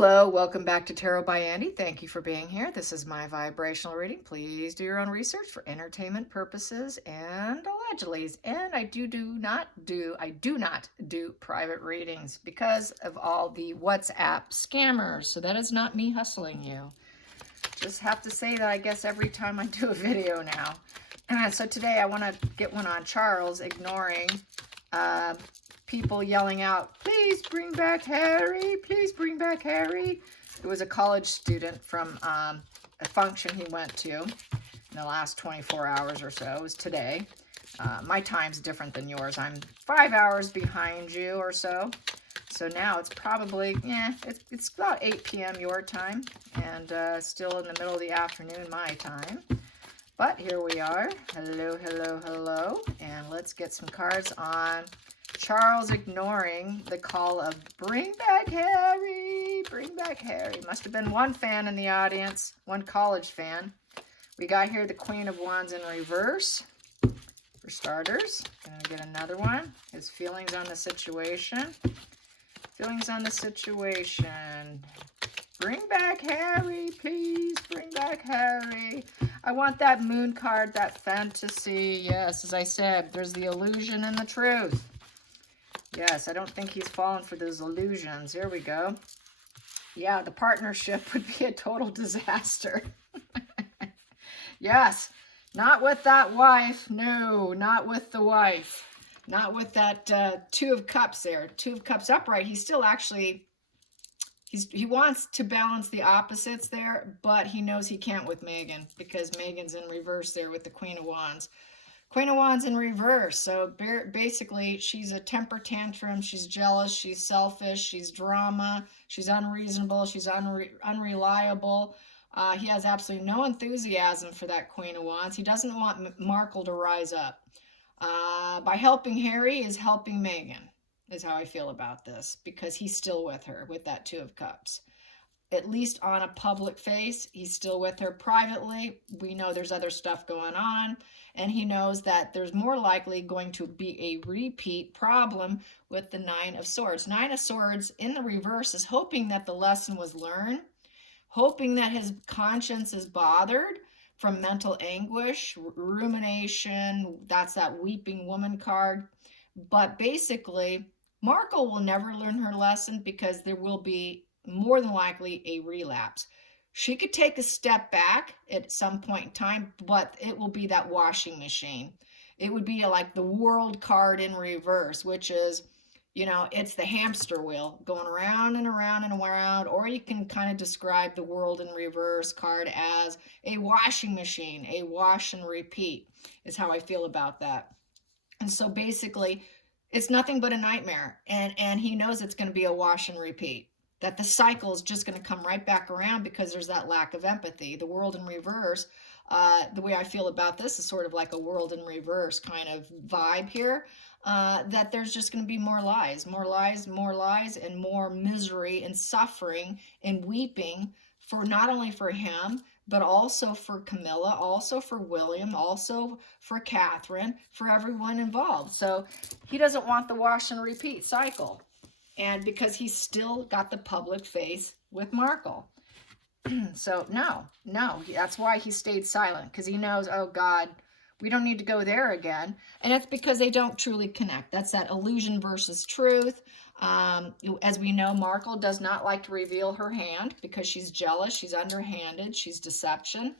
Hello, welcome back to Tarot by Andy. Thank you for being here. This is my vibrational reading. Please do your own research for entertainment purposes and allegedly. And I do not do private readings because of all the WhatsApp scammers. So that is not me hustling you. Just have to say that I guess every time I do a video now. So today I want to get one on Charles ignoring people yelling out, "Please bring back Harry, please bring back Harry." It was a college student from a function he went to in the last 24 hours or so. It was today. My time's different than yours. I'm 5 hours behind you or so. So now it's probably, it's about 8 p.m. your time and still in the middle of the afternoon my time. But here we are. Hello, hello, hello. And let's get some cards on Charles ignoring the call of bring back Harry, bring back Harry. Must have been one fan in the audience, one college fan. We got here the Queen of Wands in reverse, for starters. Gonna get another one. His feelings on the situation. Feelings on the situation. Bring back Harry, please, bring back Harry. I want that moon card, that fantasy. Yes, as I said, there's the illusion and the truth. Yes, I don't think he's fallen for those illusions. Here we go. Yeah, the partnership would be a total disaster. Yes, not with that wife. No, not with the wife. Not with that Two of Cups there. Two of Cups upright. He's still actually, he wants to balance the opposites there, but he knows he can't with Megan because Megan's in reverse there with the Queen of Wands. Queen of Wands in reverse. So basically, she's a temper tantrum. She's jealous. She's selfish. She's drama. She's unreasonable. She's unreliable. He has absolutely no enthusiasm for that Queen of Wands. He doesn't want Markle to rise up. By helping Harry is helping Megan, is how I feel about this, because he's still with her with that Two of Cups. At least on a public face, he's still with her. Privately, we know there's other stuff going on, and he knows that there's more likely going to be a repeat problem with the Nine of Swords. Nine of Swords in the reverse is hoping that the lesson was learned, hoping that his conscience is bothered from mental anguish, rumination. That's that weeping woman card. But basically, Markle will never learn her lesson because there will be more than likely a relapse. She could take a step back at some point in time, but it will be that washing machine. It would be like the World card in reverse, which is, it's the hamster wheel going around and around and around. Or you can kind of describe the World in reverse card as a washing machine, a wash and repeat is how I feel about that. And so basically, it's nothing but a nightmare. And he knows it's going to be a wash and repeat. That the cycle is just going to come right back around because there's that lack of empathy. The World in reverse, the way I feel about this is sort of like a World in reverse kind of vibe here, that there's just going to be more lies, and more misery and suffering and weeping for not only for him, but also for Camilla, also for William, also for Catherine, for everyone involved. So he doesn't want the wash and repeat cycle. And because he's still got the public face with Markle. So no, that's why he stayed silent, because he knows, oh God, we don't need to go there again. And it's because they don't truly connect. That's that illusion versus truth. As we know, Markle does not like to reveal her hand because she's jealous, she's underhanded, she's deception.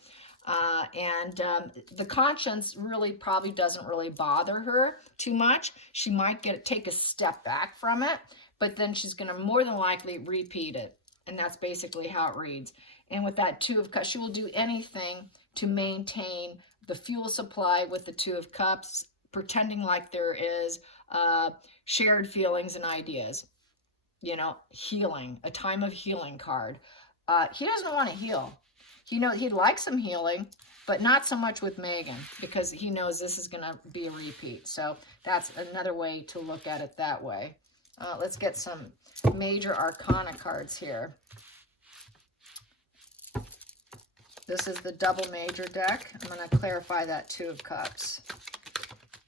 The conscience really probably doesn't really bother her too much. She might take a step back from it, but then she's going to more than likely repeat it. And that's basically how it reads. And with that Two of Cups, she will do anything to maintain the fuel supply with the Two of Cups, pretending like there is shared feelings and ideas. Healing, a time of healing card. He doesn't want to heal. He likes some healing, but not so much with Megan, because he knows this is going to be a repeat. So that's another way to look at it that way. Let's get some major arcana cards here. This is the double major deck. I'm going to clarify that Two of Cups.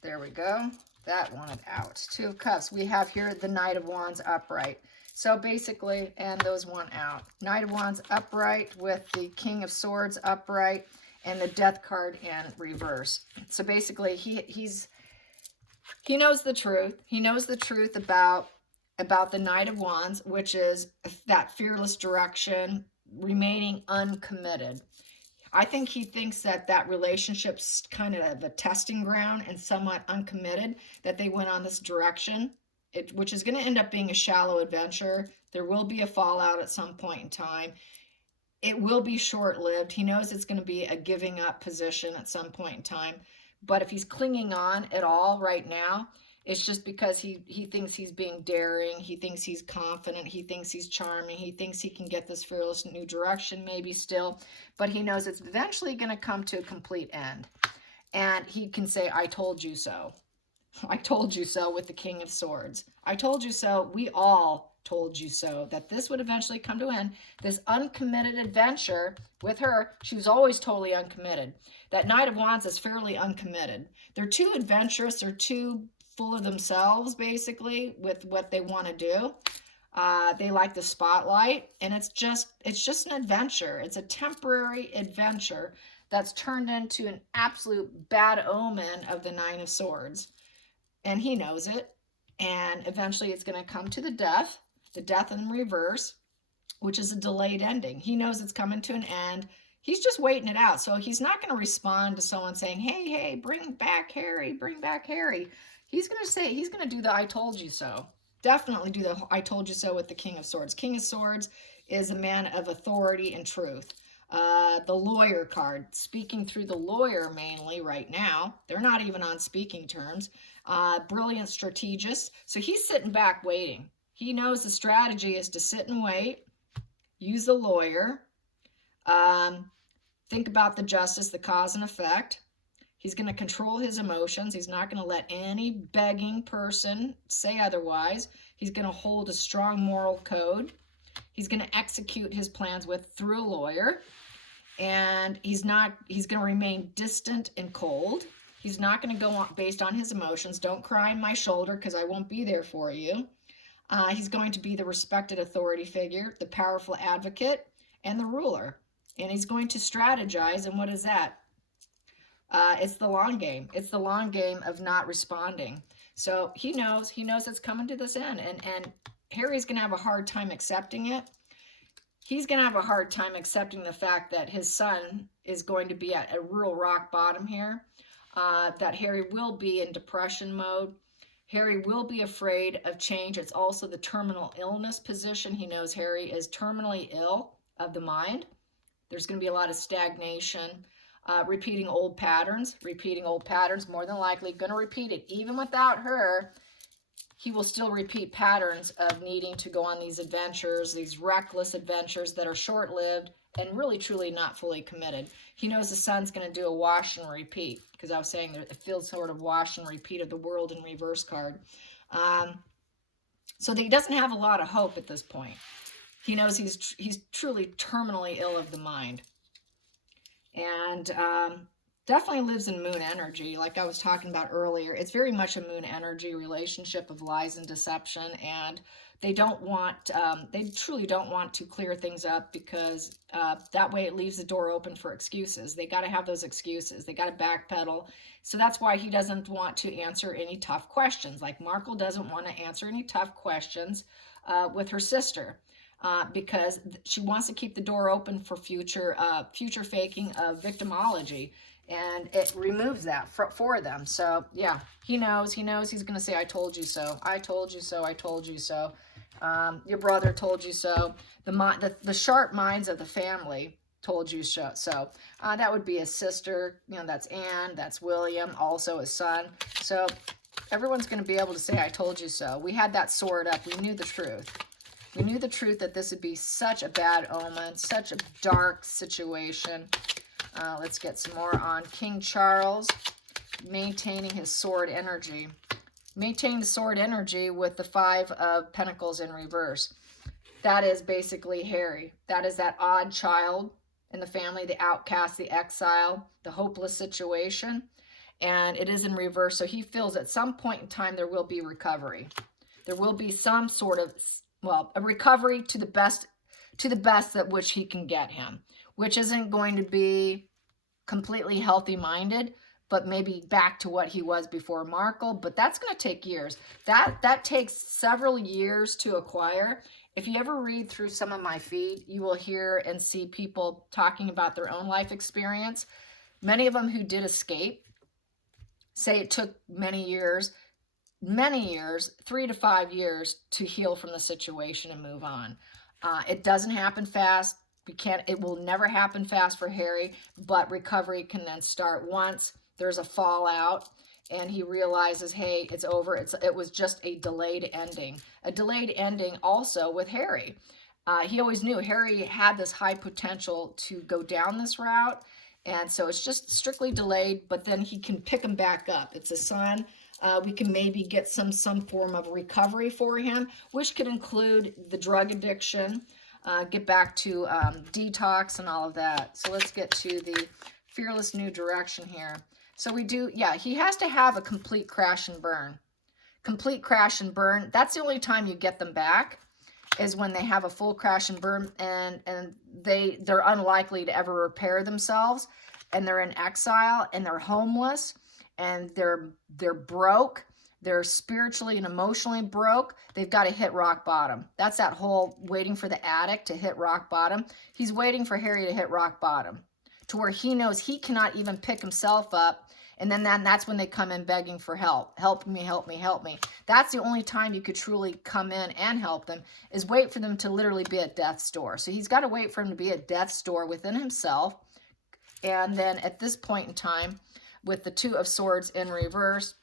There we go. That wanted out. Two of Cups. We have here the Knight of Wands upright. So basically, and those one out. Knight of Wands upright with the King of Swords upright and the Death card in reverse. So basically, he knows the truth. He knows the truth about the Knight of Wands, which is that fearless direction, remaining uncommitted. I think he thinks that that relationship's kind of a testing ground and somewhat uncommitted, that they went on this direction, which is going to end up being a shallow adventure. There will be a fallout at some point in time. It will be short-lived. He knows it's going to be a giving up position at some point in time. But if he's clinging on at all right now, it's just because he thinks he's being daring. He thinks he's confident. He thinks he's charming. He thinks he can get this fearless new direction maybe still. But he knows it's eventually going to come to a complete end. And he can say, I told you so. I told you so with the King of Swords. I told you so. We all told you so, that this would eventually come to an end. This uncommitted adventure with her, she was always totally uncommitted. That Knight of Wands is fairly uncommitted. They're too adventurous. They're too full of themselves, basically, with what they want to do. They like the spotlight, and it's just an adventure. It's a temporary adventure that's turned into an absolute bad omen of the Nine of Swords. And he knows it. And eventually it's going to come to the death in reverse, which is a delayed ending. He knows it's coming to an end. He's just waiting it out. So he's not going to respond to someone saying, hey, bring back Harry, bring back Harry. He's going to do the I told you so. Definitely do the I told you so with the King of Swords. King of Swords is a man of authority and truth. The lawyer card, speaking through the lawyer mainly right now. They're not even on speaking terms. Brilliant strategist. So he's sitting back waiting. He knows the strategy is to sit and wait, use the lawyer, think about the justice, the cause and effect. He's going to control his emotions. He's not going to let any begging person say otherwise. He's going to hold a strong moral code. He's going to execute his plans through a lawyer. And he's going to remain distant and cold. He's not going to go on based on his emotions. Don't cry on my shoulder because I won't be there for you. He's going to be the respected authority figure, the powerful advocate, and the ruler. And he's going to strategize. And what is that? It's the long game. It's the long game of not responding. So he knows it's coming to this end. And Harry's going to have a hard time accepting it. He's going to have a hard time accepting the fact that his son is going to be at a real rock bottom here. That Harry will be in depression mode. Harry will be afraid of change. It's also the terminal illness position. He knows Harry is terminally ill of the mind. There's going to be a lot of stagnation, repeating old patterns, more than likely going to repeat it. Even without her, he will still repeat patterns of needing to go on these adventures, these reckless adventures that are short-lived and really, truly not fully committed. He knows the son's going to do a wash and repeat, because I was saying that it feels sort of wash and repeat of the world in reverse card. So that he doesn't have a lot of hope at this point. He knows he's truly terminally ill of the mind. And definitely lives in moon energy, like I was talking about earlier. It's very much a moon energy relationship of lies and deception, and they truly don't want to clear things up, because that way it leaves the door open for excuses. They got to have those excuses. They got to backpedal. So that's why he doesn't want to answer any tough questions. Like Markle doesn't want to answer any tough questions with her sister. Because she wants to keep the door open for future faking of victimology, and it removes that for them. So yeah, he knows he's going to say, I told you so, I told you so, I told you so. Your brother told you so. The sharp minds of the family told you so. That would be his sister, that's Anne, that's William, also his son. So everyone's going to be able to say, I told you so. We had that sword up. We knew the truth. We knew the truth that this would be such a bad omen, such a dark situation. Let's get some more on King Charles, maintaining his sword energy. Maintaining the sword energy with the Five of Pentacles in reverse. That is basically Harry. That is that odd child in the family, the outcast, the exile, the hopeless situation. And it is in reverse, so he feels at some point in time there will be recovery. There will be some sort of well, a recovery to the best at which he can get him, which isn't going to be completely healthy minded, but maybe back to what he was before Markle. But that's going to take years. That takes several years to acquire. If you ever read through some of my feed, you will hear and see people talking about their own life experience. Many of them who did escape say it took many years, 3 to 5 years to heal from the situation and move on. It doesn't happen fast. It will never happen fast for Harry, but recovery can then start once there's a fallout and he realizes, hey, it's over. It was just a delayed ending. A delayed ending also with Harry. He always knew Harry had this high potential to go down this route, and so it's just strictly delayed, but then he can pick him back up. It's a sign. We can maybe get some form of recovery for him, which could include the drug addiction, get back to detox and all of that. So let's get to the fearless new direction here. So we do, yeah, he has to have a complete crash and burn. Complete crash and burn. That's the only time you get them back, is when they have a full crash and burn, and they're unlikely to ever repair themselves, and they're in exile, and they're homeless, and they're broke. They're spiritually and emotionally broke. They've got to hit rock bottom. That's that whole waiting for the addict to hit rock bottom. He's waiting for Harry to hit rock bottom, to where he knows he cannot even pick himself up. And then that's when they come in begging for help. Help me, help me, help me. That's the only time you could truly come in and help them, is wait for them to literally be at death's door. So he's got to wait for him to be at death's door within himself. And then at this point in time, with the Two of Swords in reverse,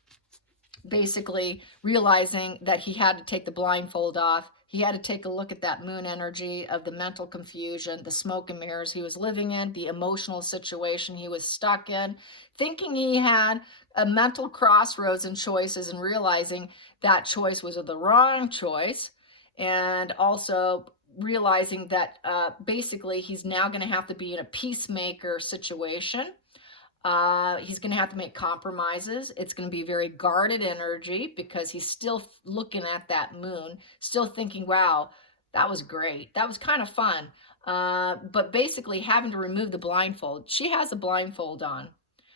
basically realizing that he had to take the blindfold off. He had to take a look at that moon energy of the mental confusion, the smoke and mirrors he was living in, the emotional situation he was stuck in, thinking he had a mental crossroads and choices, and realizing that choice was the wrong choice, and also realizing that basically he's now going to have to be in a peacemaker situation. He's going to have to make compromises. It's going to be very guarded energy, because he's still looking at that moon, still thinking, wow, that was great. That was kind of fun. But basically having to remove the blindfold. She has a blindfold on.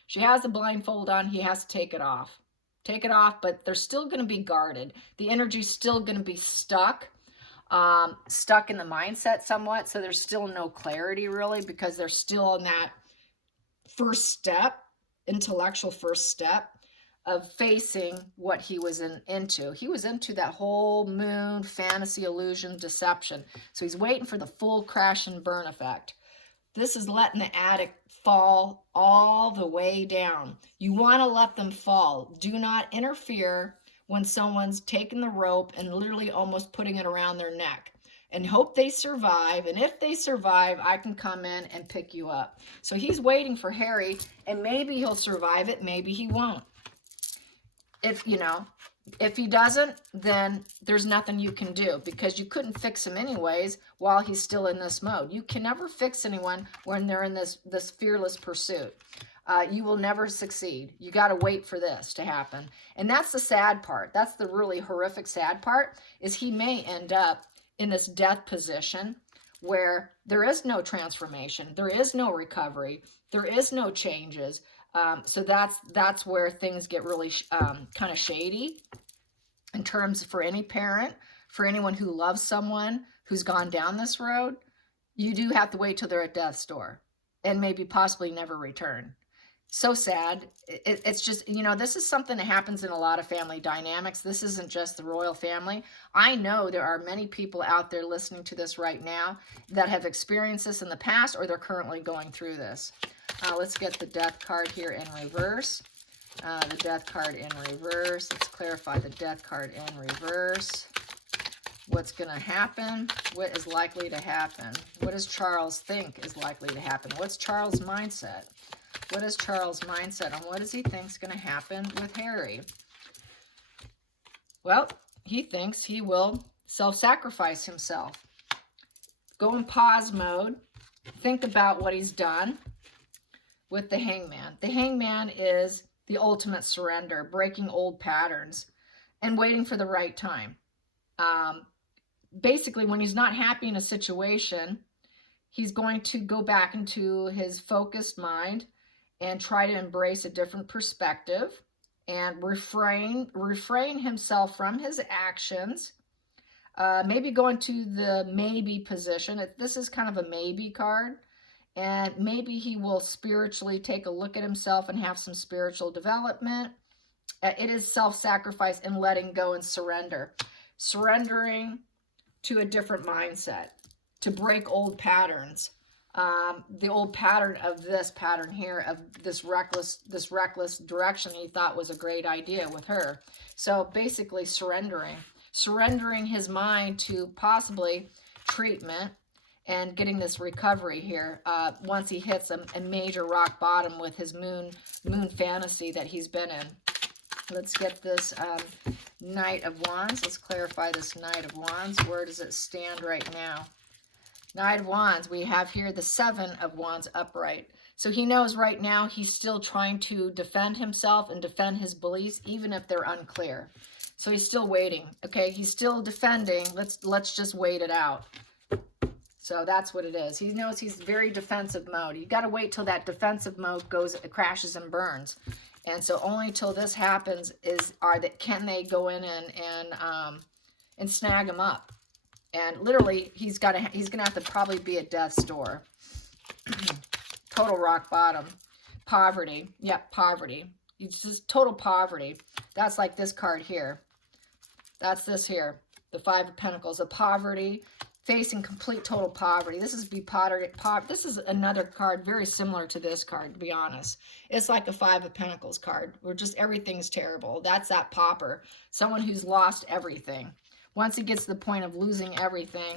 She has the blindfold on. He has to take it off. Take it off, but they're still going to be guarded. The energy's still going to be stuck in the mindset somewhat. So there's still no clarity really, because they're still in that first step, intellectual first step of facing what he was into. He was into that whole moon, fantasy, illusion, deception. So he's waiting for the full crash and burn effect. This is letting the addict fall all the way down. You want to let them fall. Do not interfere when someone's taking the rope and literally almost putting it around their neck, and hope they survive. And if they survive, I can come in and pick you up. So he's waiting for Harry, and maybe he'll survive it, maybe he won't. If he doesn't, then there's nothing you can do, because you couldn't fix him anyways while he's still in this mode. You can never fix anyone when they're in this fearless pursuit. You will never succeed. You got to wait for this to happen. And that's the sad part. That's the really horrific sad part, is he may end up in this death position where there is no transformation, there is no recovery, there is no changes. So that's where things get really kind of shady in terms for any parent, for anyone who loves someone who's gone down this road. You do have to wait till they're at death's door, and maybe possibly never return. So sad. It's just, this is something that happens in a lot of family dynamics. This isn't just the royal family. I know there are many people out there listening to this right now that have experienced this in the past, or they're currently going through this. Let's get the death card here in reverse. The death card in reverse. Let's clarify the death card in reverse. What's going to happen? What is likely to happen? What does Charles think is likely to happen? What's Charles' mindset? What is Charles' mindset, and what does he think is going to happen with Harry? Well, he thinks he will self-sacrifice himself. Go in pause mode. Think about what he's done with the Hangman. The Hangman is the ultimate surrender, breaking old patterns and waiting for the right time. basically, when he's not happy in a situation, he's going to go back into his focused mind and try to embrace a different perspective and refrain himself from his actions. Maybe go into the maybe position. This is kind of a maybe card. And maybe he will spiritually take a look at himself and have some spiritual development. It is self-sacrifice and letting go and surrender. Surrendering to a different mindset, to break old patterns. The old pattern of this pattern here, of this reckless direction he thought was a great idea with her. So basically surrendering his mind to possibly treatment and getting this recovery here once he hits a major rock bottom with his moon fantasy that he's been in. Let's get this Knight of Wands. Let's clarify this Knight of Wands. Where does it stand right now? Knight of Wands, we have here the Seven of Wands upright. So he knows right now he's still trying to defend himself and defend his beliefs, even if they're unclear. So he's still waiting, okay? He's still defending. Let's just wait it out. So that's what it is. He knows he's very defensive mode. You got to wait till that defensive mode crashes and burns. And so only till this happens can they go in and snag him up. And literally, he's gonna have to probably be at death's door. Total rock bottom, poverty. Yep, poverty. It's just total poverty. That's like this card here. That's this here, the Five of Pentacles, of poverty, facing complete total poverty. This is This is another card very similar to this card, to be honest. It's like a Five of Pentacles card, where just everything's terrible. That's that pauper, someone who's lost everything. Once he gets to the point of losing everything,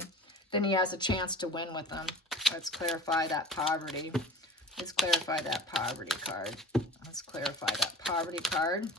then he has a chance to win with them. Let's clarify that poverty. Let's clarify that poverty card. Let's clarify that poverty card.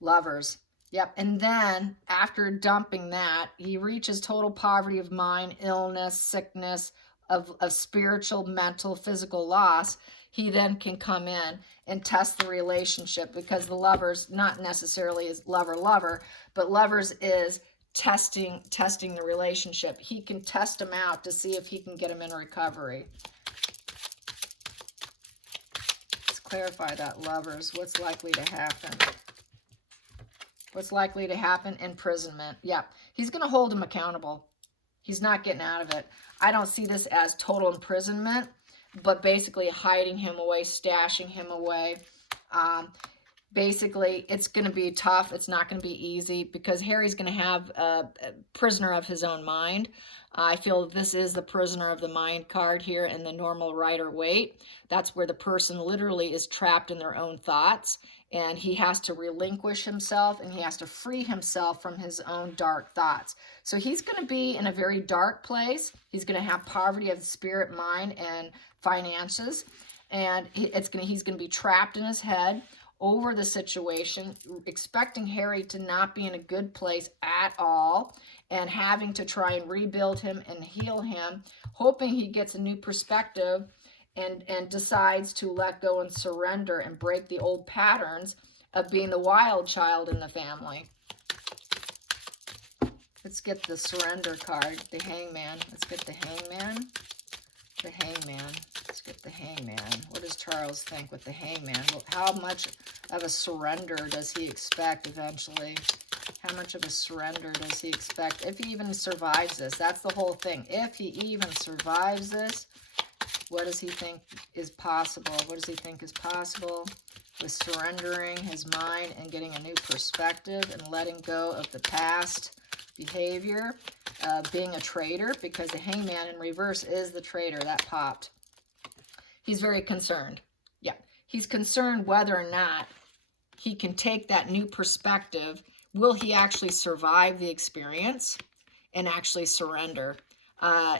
Lovers. Yep, and then after dumping that, he reaches total poverty of mind, illness, sickness, of spiritual, mental, physical loss. He then can come in and test the relationship, because the Lovers, not necessarily is lover, but Lovers is testing the relationship. He can test him out to see if he can get him in recovery. Let's clarify that, Lovers. What's likely to happen? What's likely to happen? Imprisonment. Yeah, he's going to hold him accountable. He's not getting out of it. I don't see this as total imprisonment, but basically hiding him away, stashing him away. Basically, it's going to be tough. It's not going to be easy, because Harry's going to have a prisoner of his own mind. I feel this is the prisoner of the mind card here in the normal Rider-Waite. That's where the person literally is trapped in their own thoughts, and he has to relinquish himself, and he has to free himself from his own dark thoughts. So he's going to be in a very dark place. He's going to have poverty of the spirit, mind, and finances, and he's going to be trapped in his head over the situation, expecting Harry to not be in a good place at all, and having to try and rebuild him and heal him, hoping he gets a new perspective and decides to let go and surrender and break the old patterns of being the wild child in the family. Let's get the surrender card, the Hangman. Let's get the Hangman. The Hangman. Let's get the Hangman. What does Charles think with the Hangman? Well, how much of a surrender does he expect eventually? How much of a surrender does he expect if he even survives this? That's the whole thing. If he even survives this, what does he think is possible? What does he think is possible with surrendering his mind and getting a new perspective and letting go of the past behavior, being a traitor, because the Hangman in reverse is the traitor. That popped. He's very concerned. Yeah, he's concerned whether or not he can take that new perspective. Will he actually survive the experience and actually surrender?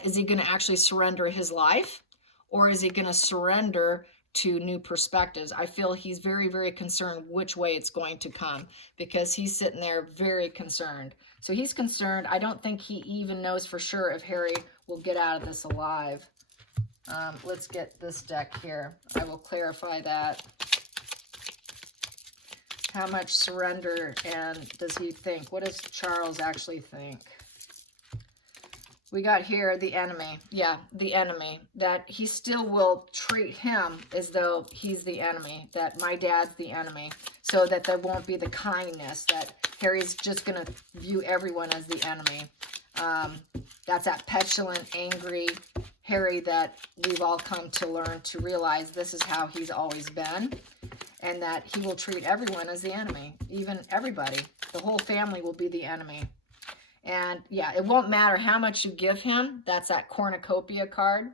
Is he going to actually surrender his life, or is he going to surrender to new perspectives? I feel he's very, very concerned which way it's going to come, because he's sitting there very concerned. So he's concerned. I don't think he even knows for sure if Harry will get out of this alive. Let's get this deck here. I will clarify that. How much surrender and does he think? What does Charles actually think? We got here the enemy. Yeah, the enemy. That he still will treat him as though he's the enemy. That my dad's the enemy. So that there won't be the kindness. That Harry's just going to view everyone as the enemy. That's that petulant, angry Harry that we've all come to learn to realize this is how he's always been. And that he will treat everyone as the enemy. Even everybody. The whole family will be the enemy. And yeah, it won't matter how much you give him. That's that cornucopia card.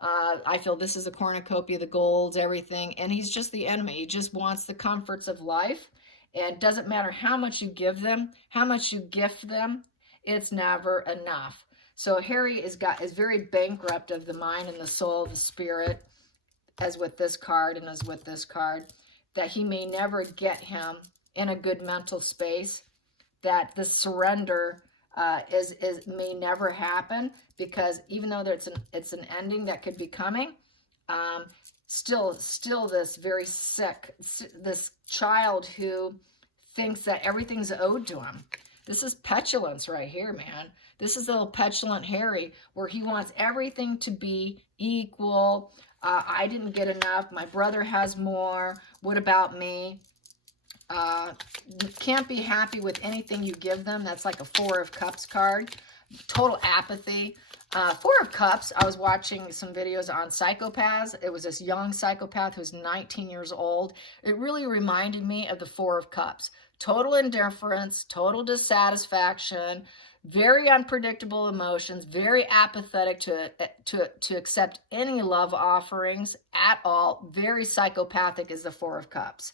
I feel this is a cornucopia, the golds, everything. And he's just the enemy. He just wants the comforts of life. And it doesn't matter how much you give them, how much you gift them. It's never enough. So Harry is very bankrupt of the mind and the soul, the spirit, as with this card and as with this card, that he may never get him in a good mental space, that the surrender may never happen, because even though it's an ending that could be coming, still this very sick, this child who thinks that everything's owed to him. This is petulance right here, man. This is a little petulant Harry, where he wants everything to be equal. I didn't get enough. My brother has more. What about me? Can't be happy with anything you give them. That's like a Four of Cups card. Total apathy. Four of Cups, I was watching some videos on psychopaths. It was this young psychopath who's 19 years old. It really reminded me of the Four of Cups. Total indifference, total dissatisfaction, very unpredictable emotions, very apathetic to accept any love offerings at all. Very psychopathic is the Four of Cups.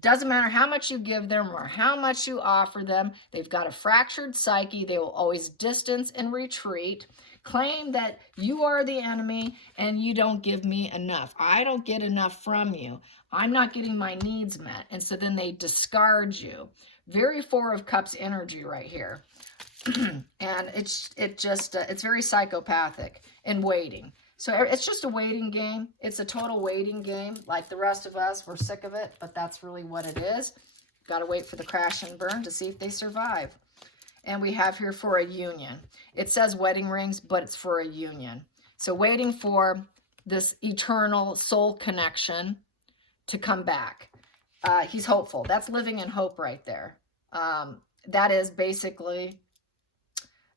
Doesn't matter how much you give them or how much you offer them. They've got a fractured psyche. They will always distance and retreat, claim that you are the enemy and you don't give me enough. I don't get enough from you. I'm not getting my needs met. And so then they discard you. Very Four of Cups energy right here. And it's very psychopathic and waiting. So it's just a waiting game. It's a total waiting game. Like the rest of us, we're sick of it, but that's really what it is. Got to wait for the crash and burn to see if they survive. And we have here for a union. It says wedding rings, but it's for a union. So waiting for this eternal soul connection to come back. He's hopeful. That's living in hope right there. That is basically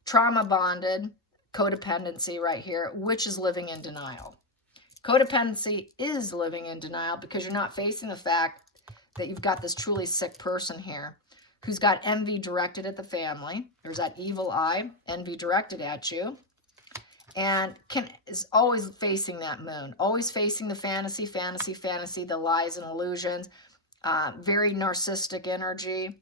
trauma bonded codependency right here, which is living in denial. Codependency is living in denial because you're not facing the fact that you've got this truly sick person here who's got envy directed at the family. There's that evil eye, envy directed at you, and is always facing that moon, always facing the fantasy, the lies and illusions, very narcissistic energy,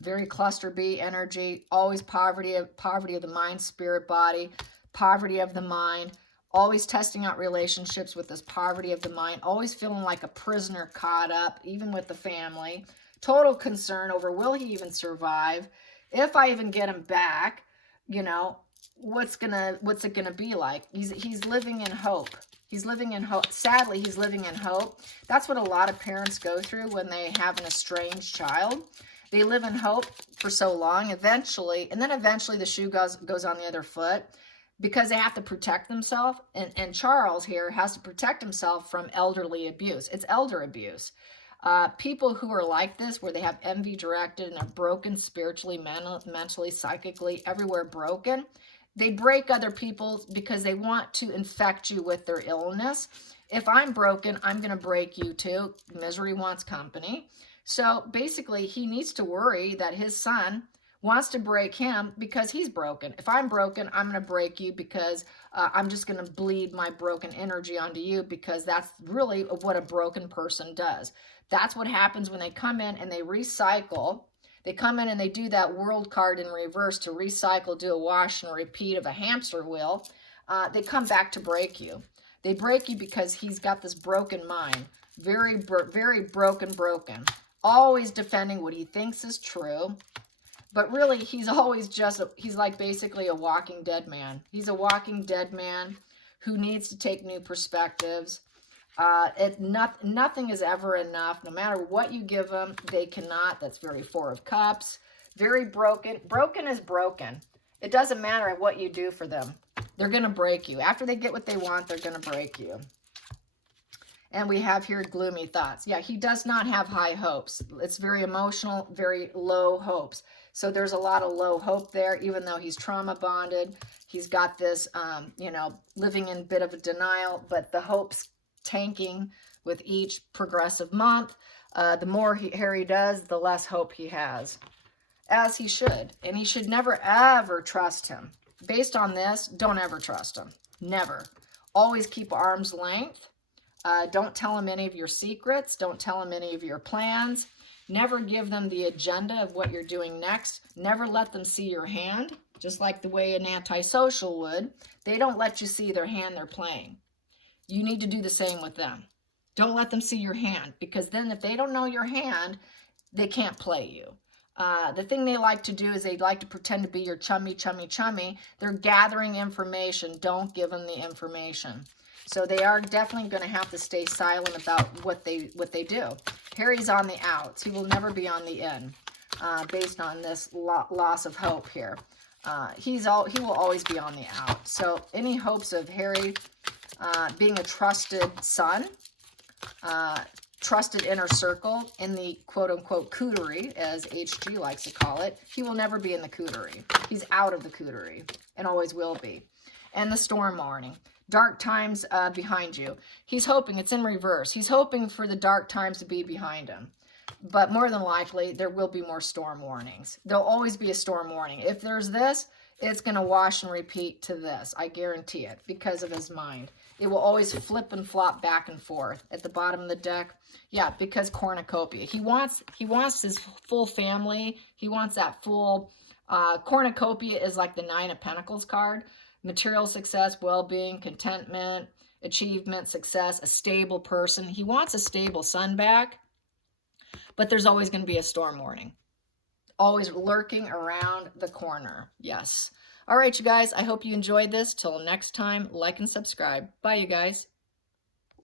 very cluster B energy, always poverty of the mind, spirit, body, poverty of the mind, always testing out relationships with this poverty of the mind, always feeling like a prisoner caught up, even with the family, total concern over will he even survive? If I even get him back, you know, what's it gonna be like? He's living in hope. He's living in hope. Sadly, he's living in hope. That's what a lot of parents go through when they have an estranged child. They live in hope for so long, eventually the shoe goes on the other foot because they have to protect themselves. And Charles here has to protect himself from elderly abuse. It's elder abuse. People who are like this, where they have envy directed and are broken spiritually, mentally, psychically, everywhere broken, they break other people because they want to infect you with their illness. If I'm broken, I'm going to break you too. Misery wants company. So basically, he needs to worry that his son wants to break him because he's broken. If I'm broken, I'm going to break you because I'm just going to bleed my broken energy onto you, because that's really what a broken person does. That's what happens when they come in and they recycle. They come in and they do that world card in reverse to recycle, do a wash and repeat of a hamster wheel. They come back to break you. They break you because he's got this broken mind. Very broken. Always defending what he thinks is true. But really, he's always he's like basically a walking dead man. He's a walking dead man who needs to take new perspectives. Nothing is ever enough. No matter what you give them, they cannot. That's very Four of Cups. Very broken. Broken is broken. It doesn't matter what you do for them. They're going to break you. After they get what they want, they're going to break you. And we have here gloomy thoughts. Yeah, he does not have high hopes. It's very emotional, very low hopes. So there's a lot of low hope there, even though he's trauma bonded. He's got this, you know, living in a bit of a denial, but the hope's tanking with each progressive month. The more Harry does, the less hope he has, as he should. And he should never, ever trust him. Based on this, don't ever trust him. Never. Always keep arm's length. Don't tell them any of your secrets. Don't tell them any of your plans. Never give them the agenda of what you're doing next. Never let them see your hand, just like the way an antisocial would. They don't let you see their hand they're playing. You need to do the same with them. Don't let them see your hand, because then if they don't know your hand, they can't play you. The thing they like to do is they like to pretend to be your chummy. They're gathering information. Don't give them the information. So they are definitely going to have to stay silent about what they do. Harry's on the outs. He will never be on the in, based on this loss of hope here. He will always be on the out. So any hopes of Harry being a trusted son, trusted inner circle in the quote-unquote cootery, as HG likes to call it, he will never be in the cootery. He's out of the cootery and always will be. And the storm warning. Dark times behind you. He's hoping, it's in reverse. He's hoping for the dark times to be behind him. But more than likely, there will be more storm warnings. There'll always be a storm warning. If there's this, it's going to wash and repeat to this. I guarantee it, because of his mind. It will always flip and flop back and forth. At the bottom of the deck, yeah, because cornucopia. He wants his full family. He wants that full, cornucopia is like the 9 of Pentacles card. Material success, well-being, contentment, achievement, success, a stable person. He wants a stable son back, but there's always going to be a storm warning. Always lurking around the corner. Yes. All right, you guys, I hope you enjoyed this. Till next time, like and subscribe. Bye, you guys.